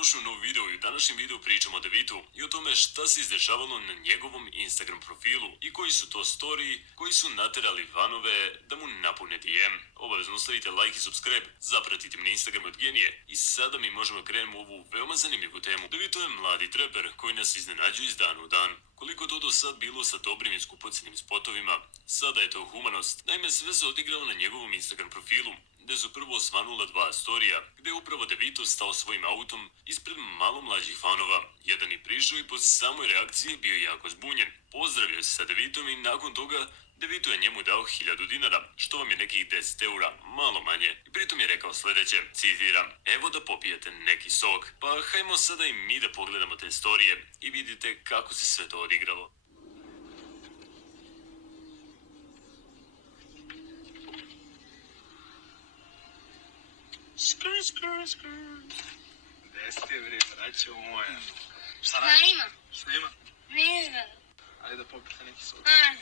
dobrodošli u novu video i u današnjem videu pričamo o Davidu i o tome šta se izdešavalo na njegovom Instagram profilu i koji su to storiji koji su naterali fanove da mu napune DM. Obavezno ostavite like i subscribe, zapratite me na Instagram od Genije i sada mi možemo krenemo u ovu veoma zanimljivu temu. David je mladi treper koji nas iznenađuje iz dana u dan. Koliko to do sad bilo sa dobrim i skupocenim spotovima, sada je to humanost. Naime, sve se odigralo na njegovom Instagram profilu, gde su prvo osvanula dva storija, gde je upravo Davido stao svojim autom ispred malo mlađih fanova. Jedan je prišao i po samoj reakciji bio jako zbunjen. Pozdravio se sa Davidom i nakon toga Davido je njemu dao 1000 dinara, što vam je nekih 10 eura, malo manje. I pritom je rekao sljedeće, citiram, evo da popijete neki sok. Pa hajmo sada i mi da pogledamo te storije i vidite kako se sve to odigralo. Skrr. Gde ste, bre, braćo moja? Šta Da ima? Šta ima? Ne znam. Ajde da popite neki sok. A,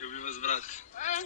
Ljubi vas, brat. a.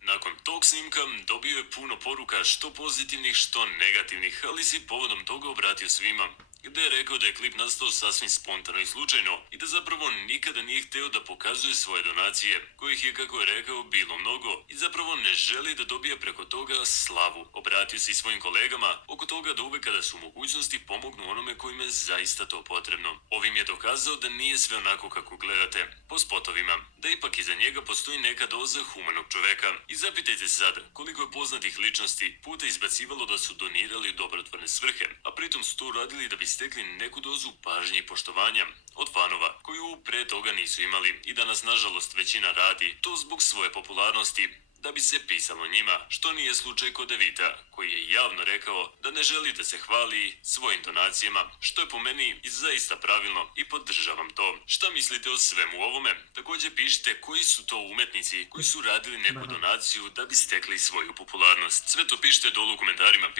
Nakon tog snimka dobio je puno poruka, što pozitivnih, što negativnih, ali si povodom toga obratio svima, gde je rekao da je klip nastao sasvim spontano i slučajno i da zapravo nikada nije hteo da pokazuje svoje donacije, kojih je, kako je rekao, bilo mnogo i zapravo ne želi da dobija preko toga slavu. Obratio se i svojim kolegama oko toga da uvek kada su u mogućnosti pomognu onome kojima je zaista to potrebno. Ovim je dokazao da nije sve onako kako gledate po spotovima, da ipak iza njega postoji neka doza humanog čoveka. I zapitajte se sad koliko je poznatih ličnosti puta izbacivalo da su donirali u dobrotvorne svrhe, a pritom su to uradili da bi stekli neku dozu pažnje i poštovanja od fanova, koju pre toga nisu imali i danas nažalost većina radi to zbog svoje popularnosti, da bi se pisalo njima, što nije slučaj kod Davida, koji je javno rekao da ne želi da se hvali svojim donacijama, što je po meni i zaista pravilno i podržavam to. Šta mislite o svemu ovome? Također pišite koji su to umetnici koji su radili neku donaciju da bi stekli svoju popularnost. Sve to pišite dolu u komentarima.